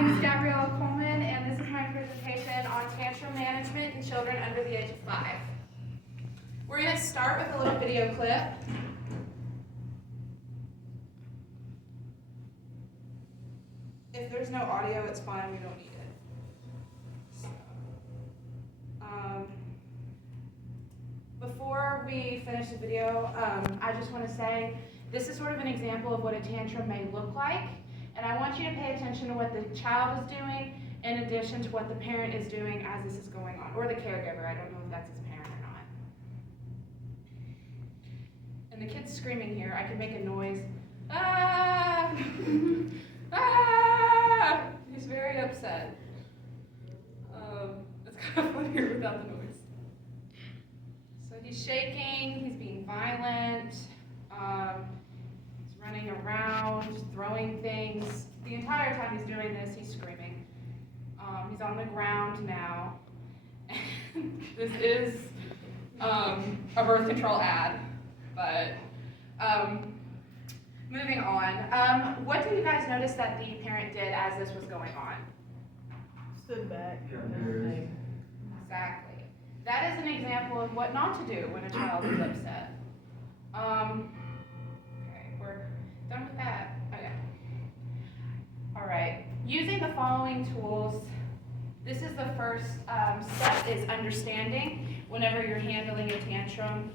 name is Gabrielle Coleman, and this is my presentation on tantrum management in children under the age of 5. We're going to start with a little video clip. If there's no audio, it's fine, we don't need it. So, before we finish the video, I just want to say this is sort of an example of what a tantrum may look like. And I want you to pay attention to what the child is doing in addition to what the parent is doing as this is going on, or the caregiver. I don't know if that's his parent or not. And the kid's screaming here. I can make a noise. Ah! Ah! He's very upset. It's kind of funnier without the noise. So he's shaking, he's being violent. Running around, throwing things. The entire time he's doing this, he's screaming. He's on the ground now. This is a birth control ad, but moving on. What do you guys notice that the parent did as this was going on? Stood back. Exactly. That is an example of what not to do when a child is upset. Done with that? Okay. All right. Using the following tools, this is the first step is understanding whenever you're handling a tantrum.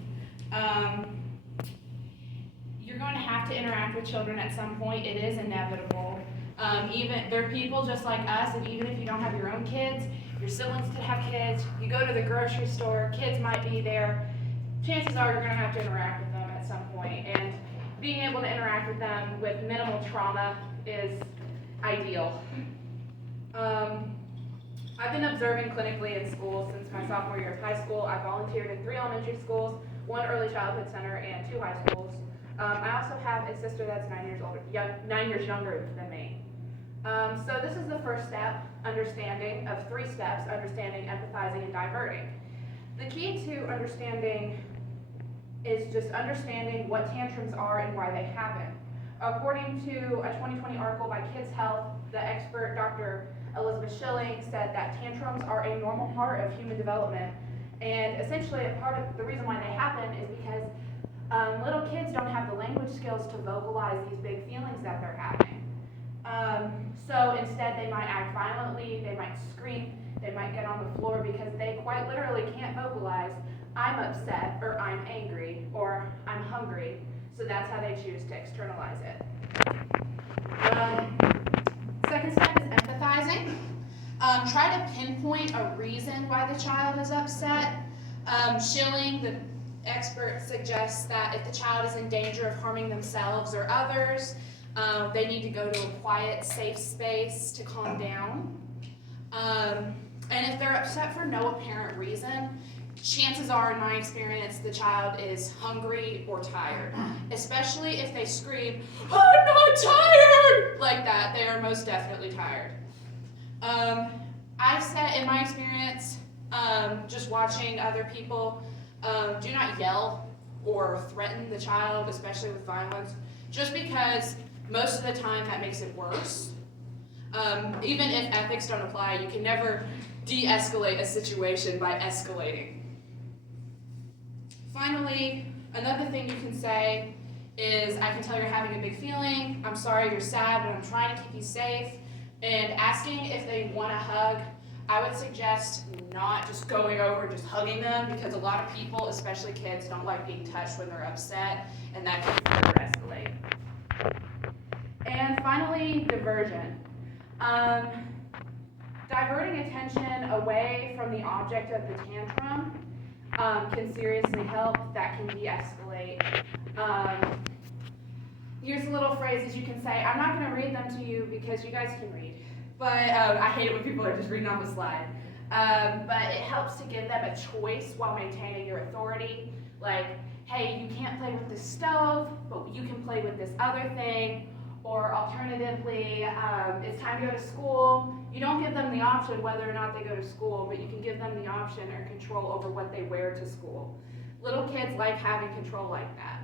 You're going to have to interact with children at some point. It is inevitable. Even they're people just like us, and even if you don't have your own kids, your siblings could have kids. You go to the grocery store, kids might be there. Chances are you're going to have to interact with them at some point. And being able to interact with them with minimal trauma is ideal. I've been observing clinically in schools since my sophomore year of high school. I volunteered in 3 elementary schools, 1 early childhood center, and 2 high schools. I also have a sister that's 9 years younger than me. So this is the first step, understanding, of 3 steps, understanding, empathizing, and diverting. The key to understanding is just understanding what tantrums are and why they happen. According to a 2020 article by Kids Health, the expert Dr. Elizabeth Schilling said that tantrums are a normal part of human development, and essentially a part of the reason why they happen is because little kids don't have the language skills to vocalize these big feelings that they're having. So instead they might act violently, they might scream, they might get on the floor because they quite literally can't vocalize I'm upset, or I'm angry, or I'm hungry. So that's how they choose to externalize it. Second step is empathizing. Try to pinpoint a reason why the child is upset. Schilling, the expert, suggests that if the child is in danger of harming themselves or others, they need to go to a quiet, safe space to calm down. And if they're upset for no apparent reason, chances are, in my experience, the child is hungry or tired. Especially if they scream, I'm not tired! Like that, they are most definitely tired. I've said, in my experience, just watching other people, do not yell or threaten the child, especially with violence, just because most of the time that makes it worse. Even if ethics don't apply, you can never de-escalate a situation by escalating. Finally, another thing you can say is, I can tell you're having a big feeling, I'm sorry you're sad, but I'm trying to keep you safe, and asking if they want a hug. I would suggest not just going over and just hugging them, because a lot of people, especially kids, don't like being touched when they're upset, and that can further escalate. And finally, diversion. Diverting attention away from the object of the tantrum can seriously help. That can de-escalate. Here's little phrases you can say. I'm not going to read them to you because you guys can read, but I hate it when people are just reading off a slide. But it helps to give them a choice while maintaining your authority. Like, hey, you can't play with the stove, but you can play with this other thing. Or alternatively, it's time to go to school. You don't give them the option whether or not they go to school, but you can give them the option or control over what they wear to school. Little kids like having control like that.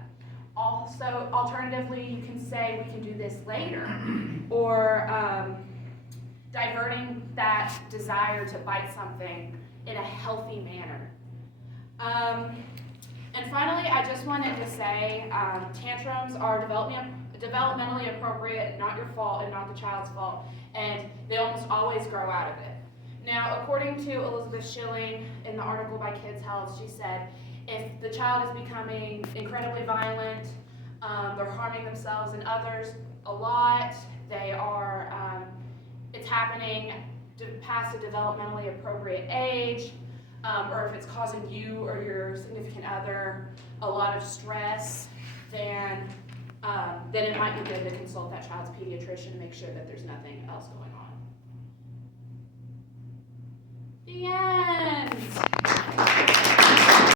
Also, alternatively, you can say, we can do this later. Or that desire to bite something in a healthy manner. And finally, I just wanted to say, tantrums are developmentally appropriate, not your fault and not the child's fault, and they almost always grow out of it. Now, according to Elizabeth Schilling in the article by Kids Health, she said, if the child is becoming incredibly violent, they're harming themselves and others a lot, they are, it's happening past a developmentally appropriate age, or if it's causing you or your significant other a lot of stress, then it might be good to consult that child's pediatrician to make sure that there's nothing else going on. The end.